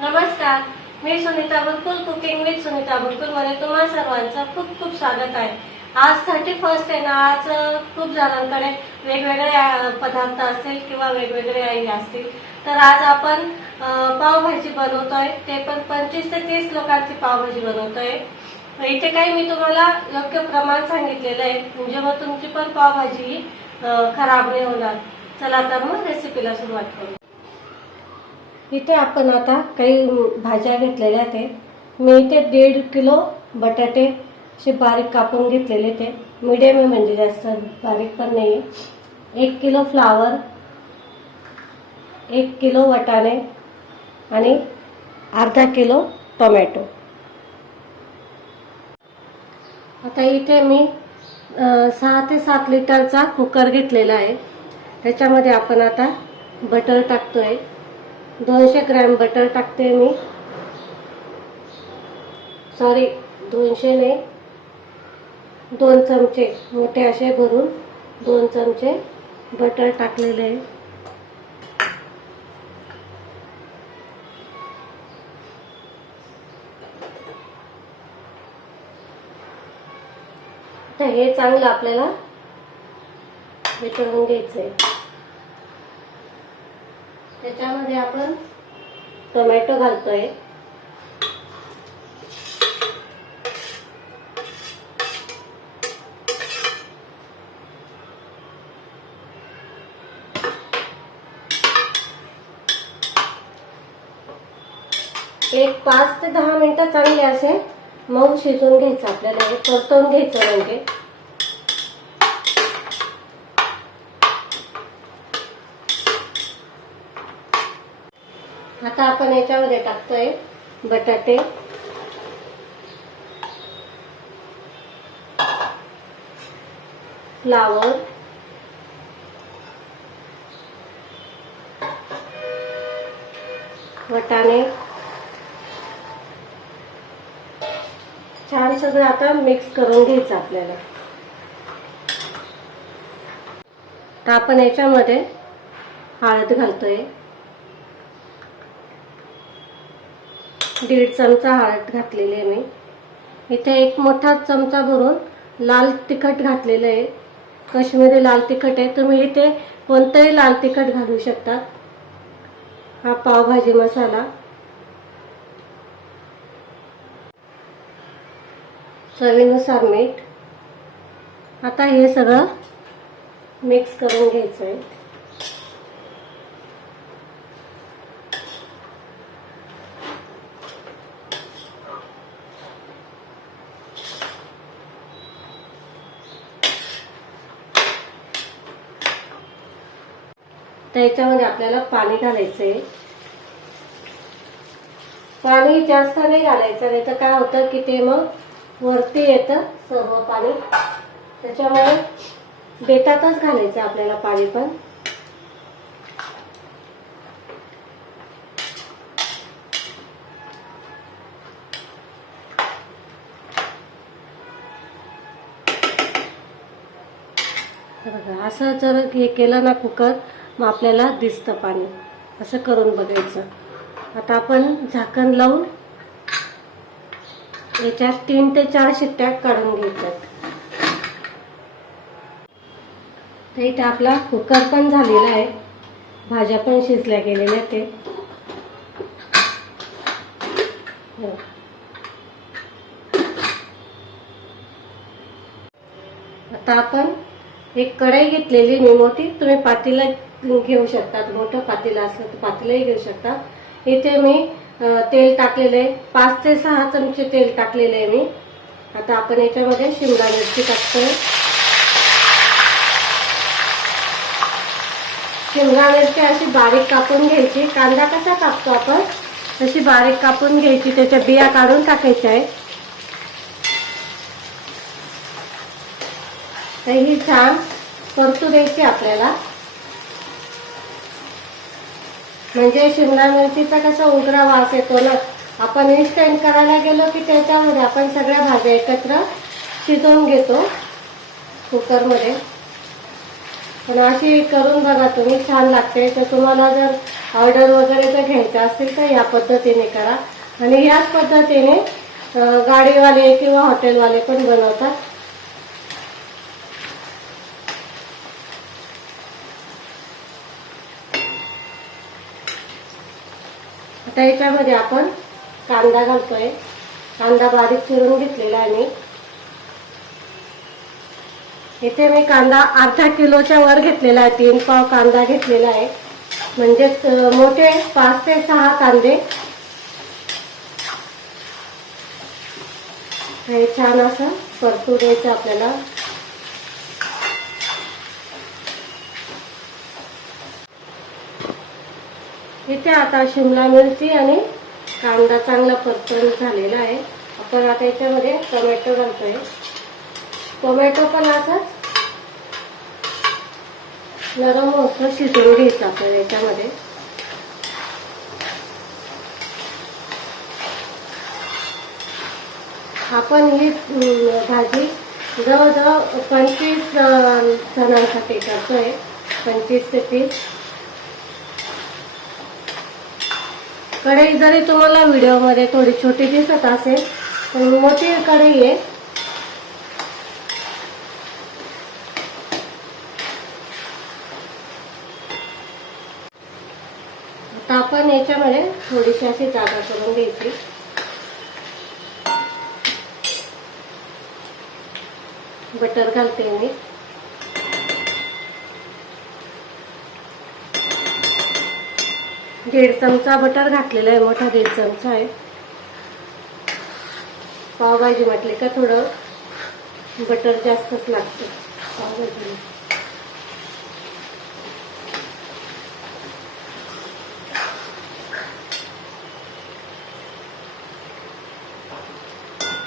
नमस्कार, मी Sunita बुरकुल cooking with Sunita बुरकुल मध्ये तुम्हा सर्वांचं खूप खूप स्वागत आहे। आज 31st आहे ना। आज खूप जणांकडे वेगवेगळे पदार्थ असतील किंवा वेगवेगळे आई असतील, तर आज आपण पावभाजी बनवतोय, ते पण 25 ते 30 लोकांची पावभाजी बनवतोय। इथे काही मी तुम्हाला योग्य प्रमाण सांगितलेलं आहे, म्हणजे मग तुमची पण पावभाजी खराब नाही होणार। चला तर मग रेसिपीला सुरुवात करू। इथे आपण आता काही भाज्या घेतलेल्या आहेत। मी इथे 1.5 किलो बटाटे असे बारीक कापून घेतलेले, ते मीडियम आहे, म्हणजे जास्त बारीक पण नाही। 1 किलो फ्लावर, 1 किलो वाटाणे आणि अर्धा किलो टोमॅटो। आता इथे मी 6 ते 7 लिटरचा कुकर घेतलेला आहे। त्याच्यामध्ये आपण आता बटर टाकतोय। 200 ग्रॅम बटर टाकते मी, सॉरी 200 नाही, 2 चमचे मोठे असे भरून 2 चमचे बटर टाकलेले आहे। तर हे चांगलं आपल्याला वितळून घ्यायचंय। त्याच्यामध्ये आपण टोमॅटो घालतोय। एक 5 ते 10 मिनिटं चांगले असे मऊ शिजवून घ्यायचं, आपल्याला हे परतवून घ्यायचं। म्हणजे आता आपण याच्यामध्ये टाकतोय बटाटे, फ्लावर, वाटाणे, छान सगळं आता मिक्स करून घ्यायचं आपल्याला। तर आपण याच्यामध्ये हळद घालतोय, 1.5 चमचा हळद घातलेली आहे मी। इथे 1 मोठा चमचा भरून लाल तिखट घातलेलं आहे, काश्मीरी लाल तिखट आहे। तुम्ही इथे कोणताही लाल तिखट घालू शकता। हा पावभाजी मसाला, चवीनुसार मीठ। आता हे सगळं मिक्स करून घ्यायचंय। त्याच्यामध्ये आपल्याला पाणी घालायचंय। पाणी जास्त नाही घालायचं, नाही तर काय होतं की ते मग वरती येतं सर्व पाणी। त्याच्यामुळे बेतातच घालायचं आपल्याला पाणी पण। असं जर हे केलं ना कुकर, मग आपल्याला दिसतं पाणी। असं करून बघायचं। आता आपण झाकण लावून याच्यात 3 ते 4 शिट्ट्या काढून घ्यायच्यात। तर इथे आपला कुकर पण झालेला आहे, भाज्या पण शिजल्या गेलेल्या ते। आता आपण एक कढई घेतलेली मी मोठी, तुम्ही पातेलं घेऊ शकता, मोठं पातेलं असलं तर पातेलंही घेऊ शकता। इथे मी तेल टाकलेले 5 ते 6 चमचे तेल टाकलेले आहे मी। आता आपण याच्यामध्ये शिमला मिरची टाकतोय। शिमला मिरची अशी बारीक कापून घ्यायची, कांदा कसा कापतो आपण तशी बारीक कापून घ्यायची, त्याच्या बिया काढून टाकायच्या आहे। तर ही छान परतू द्यायची आपल्याला, म्हणजे शिमला मिरचीचा कसा उग्र वास येतो ना। आपण इन्स्टंट करायला गेलो की त्याच्यामध्ये आपण सगळ्या भाज्या एकत्र शिजवून घेतो कुकरमध्ये, पण अशी करून बघा तुम्ही, छान लागते। तर तुम्हाला जर ऑर्डर वगैरे जर घ्यायचं असेल तर या पद्धतीने करा. आणि याच पद्धतीने गाडीवाले किंवा हॉटेलवाले पण बनवतात. आता याच्यामध्ये आपण कांदा घालतोय. कांदा बारीक चिरून घेतलेला आहे मी. इथे मी कांदा अर्धा किलोच्या वर घेतलेला आहे. 3 पाव कांदा घेतलेला आहे. म्हणजेच मोठे 5 ते 6 कांदे. हे छान असं परतू द्यायचं आपल्याला. इथे आता शिमला मिरची आणि कांदा चांगला परतून झालेला आहे. आपण आता याच्यामध्ये टोमॅटो घालतोय. टोमॅटो पण असंच नरम होतं शिजवून घ्यायचं आपल्याला याच्यामध्ये. आपण ही भाजी जवळजवळ 25 जणांसाठी करतोय. 25 ते 30. कढई जरी तुम्हाला व्हिडिओमध्ये थोडी छोटी दिसत असेल पण मोठी कढई आहे. आता आपण याच्यामध्ये थोडीशी अशी जागा करून घ्यायची. बटर घालते मी. दीड चमचा बटर घातलेला आहे. मोठा 1.5 चमचा आहे. पावभाजी म्हटली का थोडं बटर जास्तच लागतं पावभाजी.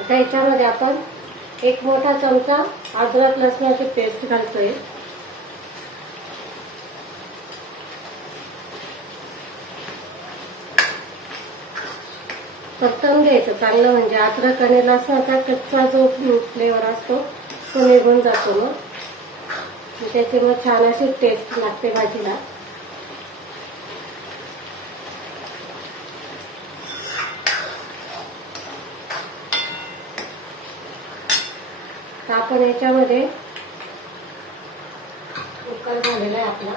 आता याच्यामध्ये आपण 1 मोठा चमचा अद्रक लसणाची पेस्ट घालतोय. परतून घ्यायचं चांगलं. म्हणजे अद्रक आणि लसणाचा कच्चा जो फ्लेवर असतो तो निघून जातो. मग त्याच्यामुळे छान अशी टेस्ट लागते भाजीला. तर आपण याच्यामध्ये कुकर झालेला आहे आपला.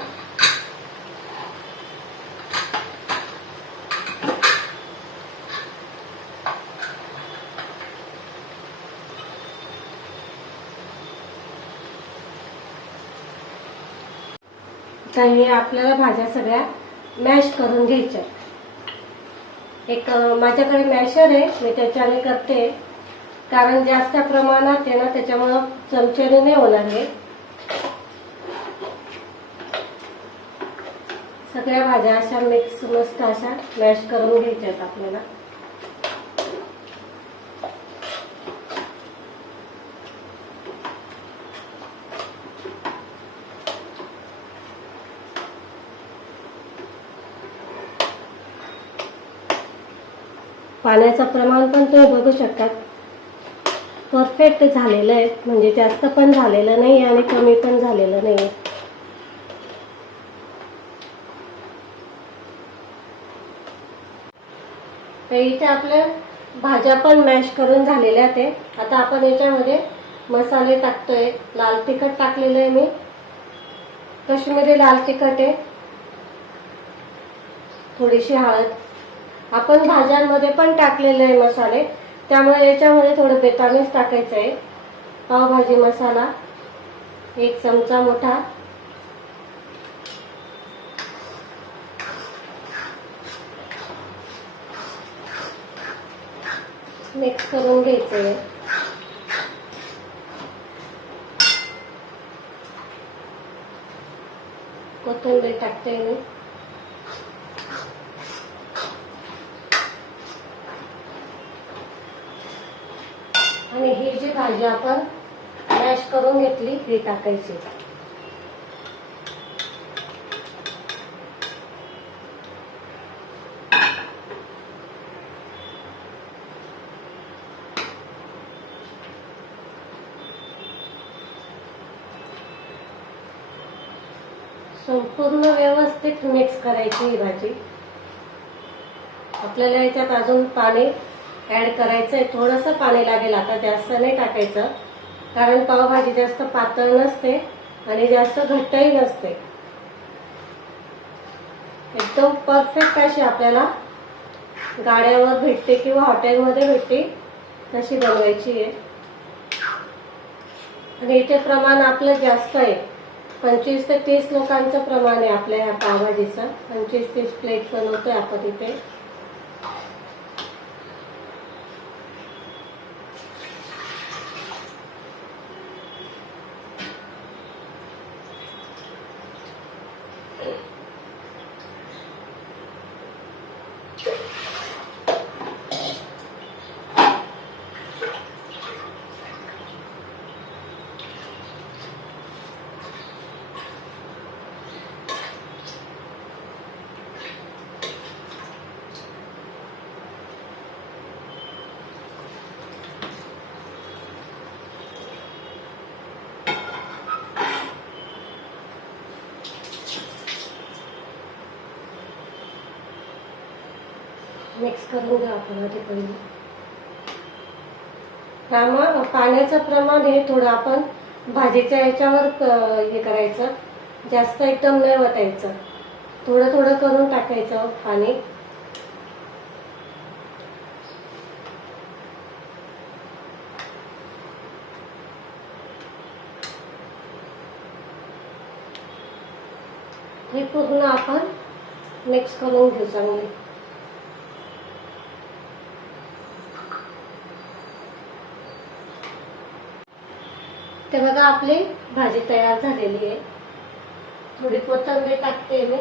तर हे आपल्याला भाज्या सगळ्या मॅश करून घ्यायच्या. एक माझ्याकडे मॅशर आहे. मी त्याच्याने करते कारण जास्त प्रमाणात आहे ना, त्याच्यामुळं चमच्याने नाही होणार. हे सगळ्या भाज्या अशा मिक्स मस्त अशा मॅश करून घ्यायच्यात आपल्याला. पाण्याचं प्रमाण पण तुम्ही बघू शकता. परफेक्ट झालेलं आहे. म्हणजे जास्त पण झालेलं नाही आणि कमी पण झालेलं नाही. तर इथे आपल्या भाज्या पण मॅश करून झालेल्या आहेत. आता आपण याच्यामध्ये मसाले टाकतोय. लाल तिखट टाकलेलं आहे मी. काश्मीरी लाल तिखट आहे. थोडीशी हळद. आपण भाज्यांमध्ये पण टाकलेले आहे मसाले, त्यामुळे याच्यामध्ये थोडं बेतामीच टाकायचं आहे. पावभाजी मसाला 1 चमचा मोठा. मिक्स करून घ्यायचं आहे. कोथिंबीर टाकते मी. आणि ही जी भाजी आपण मॅश करून घेतली ही टाकायची. संपूर्ण व्यवस्थित मिक्स करायची ही भाजी. आपल्याला याच्यात अजून पाणी ऍड करायचंय. थोडंसं पाणी लागेल, आता जास्त नाही टाकायचं, कारण पावभाजी जास्त पातळ नसते आणि जास्त घट्टही नसते. एकदम परफेक्ट अशी आपल्याला गाड्यावर भेटते किंवा हॉटेलमध्ये भेटते तशी बनवायची आहे. आणि इथे प्रमाण आपलं जास्त आहे, 25 ते 30 लोकांचं प्रमाण आहे आपल्या ह्या पावभाजीचं. 25-30 प्लेट बनवतोय आपण इथे. मिक्स करून घ्या आपण आधी पहिले. पाण्याचं प्रमाण हे थोडं आपण भाजीच्या याच्यावर हे करायचं, जास्त एकदम नाही वतायचं, थोडं थोडं करून टाकायचं पाणी. हे पूर्ण आपण मिक्स करून घेऊ चांगले. ते बघा आपली भाजी तयार झालेली आहे. थोडी कोथिंबीर टाकते मी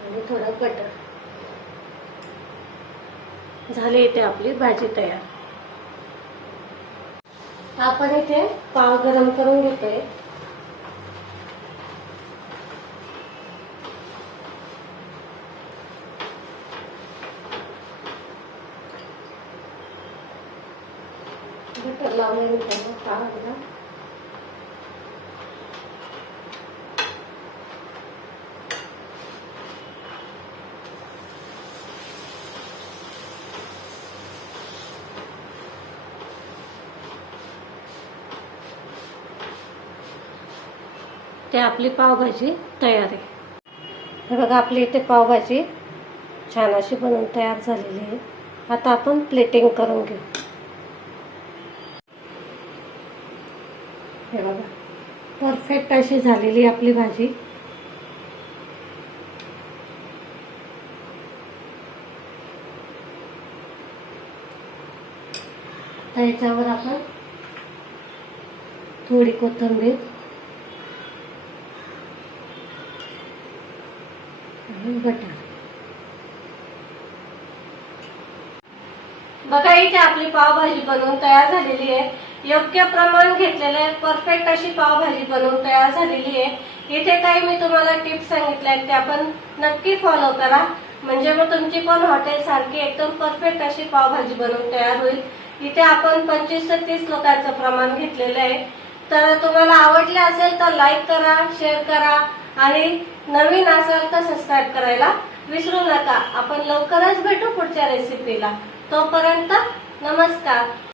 आणि थोडं बटर. झाली इथे आपली भाजी तयार. आपण इथे पाव गरम करून घेतोय. बटर लावून पावाला ते आपली पावभाजी तयार आहे. हे बघा आपली इथे पावभाजी छान अशी बनवून तयार झालेली आहे. आता आपण प्लेटिंग करून घेऊ. हे बघा परफेक्ट अशी झालेली आपली भाजी. त्याच्यावर आपण थोडी कोथिंबीर आणि बटर. बघा इथे आपली पावभाजी बनवून तयार झालेली आहे. योग्य प्रमाण घेतलेले आहे, परफेक्ट अशी पावभाजी बनवून तयार झालेली आहे. इथे काही मी तुम्हाला टिप्स सांगितल्या आहेत त्या पण नक्की फॉलो करा, म्हणजे मग तुमची पण हॉटेल सारखी एकदम परफेक्ट अशी पावभाजी बनवून तयार होईल. इथे आपण 25 ते 30 लोकांचं प्रमाण घेतलेलं आहे. तर तुम्हाला आवडले असेल तर लाईक करा, शेअर करा आणि नवीन असेल तर सबस्क्राईब करायला विसरू नका. आपण लवकरच भेटू पुढच्या रेसिपीला. तोपर्यंत नमस्कार.